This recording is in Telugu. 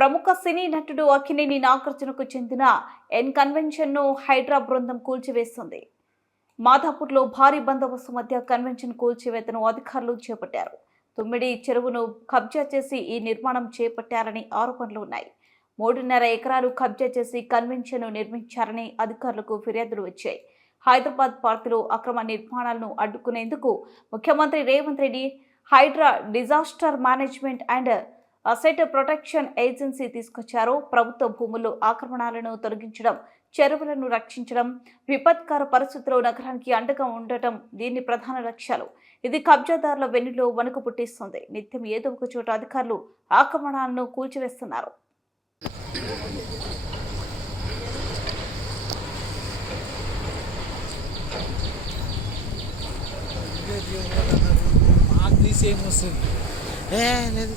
ప్రముఖ సినీ నటుడు అక్కినేని నాగార్జునకు చెందిన ఎన్ కన్వెన్షన్ను హైడ్రా బృందం కూల్చివేస్తుంది మాధాపూర్లో భారీ బందోబస్తు మధ్య కన్వెన్షన్ కూల్చివేతను అధికారులు చేపట్టారు. తుమ్మిడి చెరువును కబ్జా చేసి ఈ నిర్మాణం చేపట్టారని ఆరోపణలు ఉన్నాయి. మూడున్నర ఎకరాలు కబ్జా చేసి కన్వెన్షన్ నిర్మించారని అధికారులకు ఫిర్యాదులు వచ్చాయి. హైదరాబాద్ పార్టీలో అక్రమ నిర్మాణాలను అడ్డుకునేందుకు ముఖ్యమంత్రి Revanth Reddy Hydraa disaster management and asset protection agency తీసుకొచ్చారు. ప్రభుత్వ భూములు ఆక్రమణాలను తొలగించడం చెరువులను రక్షించడం విపత్కర పరిస్థితుల్లో నగరానికి అండగా ఉండటం దీని ప్రధాన లక్ష్యాలు. ఇది కబ్జాదారుల వెన్నులో వణుకు పుట్టిస్తుంది. నిత్యం ఏదో ఒక చోట అధికారులు ఆక్రమణాలను కూల్చివేస్తున్నారు. మాకు ఏ లేదు.